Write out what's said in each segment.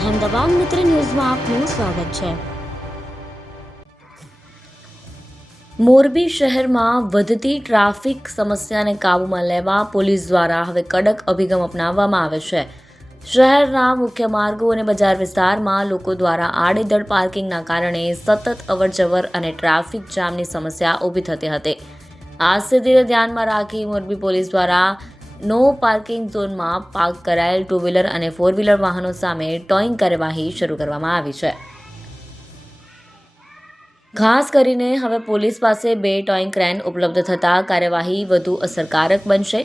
અહેમદાબાદ મિત્ર ન્યૂઝમાં આપનું સ્વાગત છે। મોરબી શહેરમાં વધતી ટ્રાફિક સમસ્યાને કાબૂમાં લેવા પોલીસ દ્વારા હવે કડક અભિગમ અપનાવવામાં આવે છે। શહેરના મુખ્ય માર્ગો અને બજાર વિસ્તારમાં લોકો દ્વારા આડેધડ પાર્કિંગના કારણે સતત અવરજવર અને ટ્રાફિક જામની સમસ્યા ઊભી થતી હતી। આ સ્થિતિને ધ્યાનમાં રાખી મોરબી પોલીસ દ્વારા નો પાર્કિંગ ઝોનમાં પાર્ક કરાયેલ 2 વ્હીલર અને 4 વ્હીલર વાહનો સામે ટોઈંગ કાર્યવાહી શરૂ કરવામાં આવી છે। ખાસ કરીને હવે પોલીસ પાસે 2 ટોઈંગ ક્રેન ઉપલબ્ધ થતાં કાર્યવાહી વધુ અસરકારક બનશે।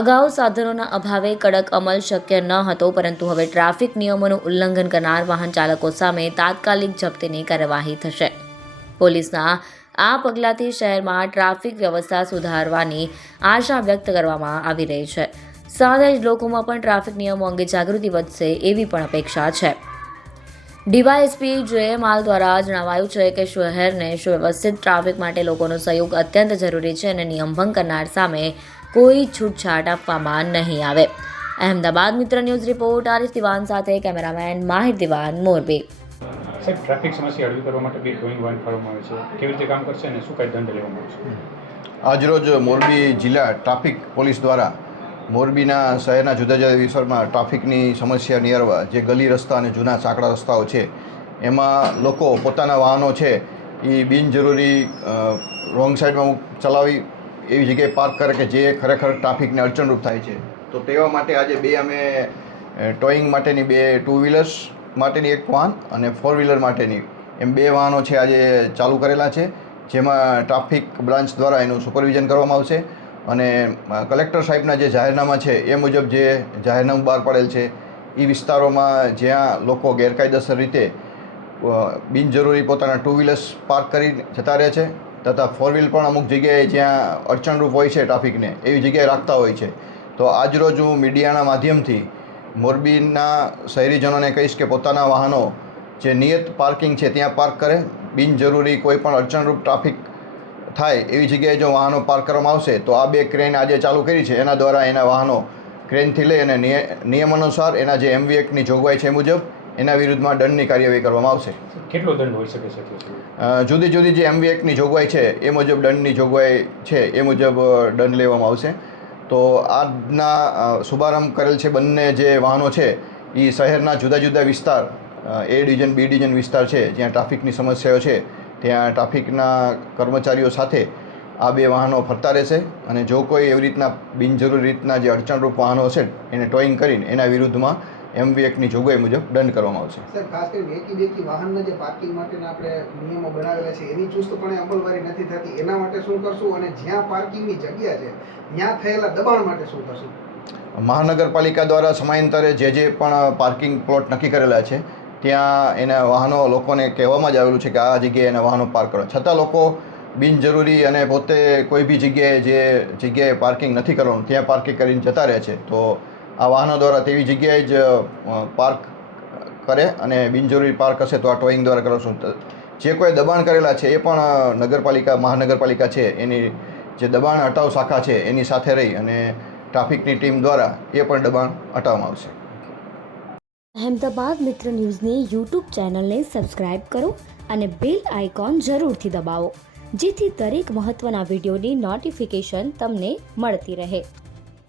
અગાઉ સાધનોના અભાવે કડક અમલ શક્ય ન હતો, પરંતુ હવે ટ્રાફિક નિયમોનું ઉલ્લંઘન કરનાર વાહન ચાલકો સામે તાત્કાલિક જપ્તીની કાર્યવાહી થશે। પોલીસના આ પગલાંથી શહેરમાં ટ્રાફિક વ્યવસ્થા સુધારવાની આશા વ્યક્ત કરવામાં આવી રહી છે। સાથે જ લોકોમાં પણ ટ્રાફિક નિયમો અંગે જાગૃતિ વધશે એવી પણ અપેક્ષા છે। ડીવાયએસપી જે માલ દ્વારા જણાવાયું છે કે શહેરને સુવ્યવસ્થિત ટ્રાફિક માટે લોકોનો સહયોગ અત્યંત જરૂરી છે અને નિયમ ભંગ કરનાર સામે કોઈ છૂટછાટ આપવામાં નહીં આવે। અહેમદાબાદ મિત્ર ન્યૂઝ રિપોર્ટ આરિફ દિવાન સાથે કેમેરામેન માહિર દિવાન, મોરબી। સાહેબ, ટ્રાફિક સમસ્યા હળવી કરવા માટે 2 ટોઈંગ વાહન ફાળવવામાં આવે છે, કેવી રીતે કામ કરશે અને શું કાંઈ દંડ લેવામાં આવશે? આજરોજ મોરબી જિલ્લા ટ્રાફિક પોલીસ દ્વારા મોરબીના શહેરના જુદા જુદા વિસ્તારમાં ટ્રાફિકની સમસ્યા નિવારવા જે ગલી રસ્તા અને જૂના સાંકડા રસ્તાઓ છે એમાં લોકો પોતાના વાહનો છે એ બિનજરૂરી રોંગ સાઈડમાં ચલાવી એવી જગ્યાએ પાર્ક કરે કે જે ખરેખર ટ્રાફિકને અડચણરૂપ થાય છે। તો તેવા માટે આજે અમે ટોઈંગ માટેની 2 2 વ્હીલર્સ માટેની એક વાહન અને 4 વ્હીલર માટેની એમ 2 વાહનો છે આજે ચાલુ કરેલા છે, જેમાં ટ્રાફિક બ્રાન્ચ દ્વારા એનું સુપરવિઝન કરવામાં આવશે અને કલેક્ટર સાહેબના જે જાહેરનામા છે એ મુજબ જે જાહેરનામું બહાર પડેલ છે એ વિસ્તારોમાં જ્યાં લોકો ગેરકાયદેસર રીતે બિનજરૂરી પોતાના 2 વ્હીલર્સ પાર્ક કરી જતા રહે છે તથા 4 વ્હીલ પણ અમુક જગ્યાએ જ્યાં અડચણરૂપ હોય છે ટ્રાફિકને એવી જગ્યાએ રાખતા હોય છે। તો આજરોજ હું મીડિયાના માધ્યમથી મોરબીના શહેરીજનોને કહીશ કે પોતાના વાહનો જે નિયત પાર્કિંગ છે ત્યાં પાર્ક કરે। બિનજરૂરી કોઈ પણ અડચણરૂપ ટ્રાફિક થાય એવી જગ્યાએ જો વાહનો પાર્ક કરવામાં આવશે તો આ 2 ક્રેન આજે ચાલુ કરી છે એના દ્વારા એના વાહનો ક્રેનથી લઈ અને નિયમ અનુસાર એના જે MV એક્ટની જોગવાઈ છે એ મુજબ એના વિરુદ્ધમાં દંડની કાર્યવાહી કરવામાં આવશે। કેટલો દંડ હોઈ શકે છે? જુદી જુદી જે MV એક્ટની જોગવાઈ છે એ મુજબ દંડની જોગવાઈ છે એ મુજબ દંડ લેવામાં આવશે। તો આજના શુભારંભ કરેલ છે બંને જે વાહનો છે એ શહેરના જુદા જુદા વિસ્તાર A ડિવિઝન B ડિવિઝન વિસ્તાર છે જ્યાં ટ્રાફિકની સમસ્યાઓ છે ત્યાં ટ્રાફિકના કર્મચારીઓ સાથે આ 2 વાહનો ફરતા રહેશે અને જો કોઈ એવી રીતના બિનજરૂરી રીતના જે અડચણરૂપ વાહનો હશે એને ટોઈંગ કરીને એના વિરુદ્ધમાં MV એક્ટની જોગવાઈ મુજબ દંડ કરવામાં આવશે। સર, ખાસ કરીને એકી વાહનના જે પાર્કિંગ માટેના આપણે નિયમો બનાવેલા છે એની ચુસ્તપણે અમલવારી નથી થતી, એના માટે શું કરશું અને જ્યાં પાર્કિંગની જગ્યા છે ત્યાં થયેલા દબાણ માટે શું કરશું? મહાનગરપાલિકા દ્વારા સમયાંતરે જે પણ પાર્કિંગ પ્લોટ નક્કી કરેલા છે ત્યાં એના વાહનો લોકોને કહેવામાં જ આવેલું છે કે આ જગ્યાએ એના વાહનો પાર્ક કરો, છતાં લોકો બિનજરૂરી અને પોતે કોઈ બી જગ્યાએ જે જગ્યાએ પાર્કિંગ નથી કરવાનું ત્યાં પાર્કિંગ કરીને જતા રહે છે। તો આ વાહનો દ્વારા તેવી જગ્યાએ જ પાર્ક કરે અને બિનજરૂરી પાર્ક હશે તો આ ટોઈંગ દ્વારા કરશું। જે કોઈ દબાણ કરેલા છે એ પણ મહાનગરપાલિકા છે એની જે દબાણ હટાવ શાખા છે એની સાથે રહી અને ટ્રાફિકની ટીમ દ્વારા એ પણ દબાણ હટાવવામાં આવશે। અહેમદાબાદ મિત્ર ન્યૂઝની યુટ્યુબ ચેનલને સબસ્ક્રાઇબ કરો અને બેલ આઇકોન જરૂરથી દબાવો, જેથી દરેક મહત્ત્વના વિડીયોની નોટિફિકેશન તમને મળતી રહે।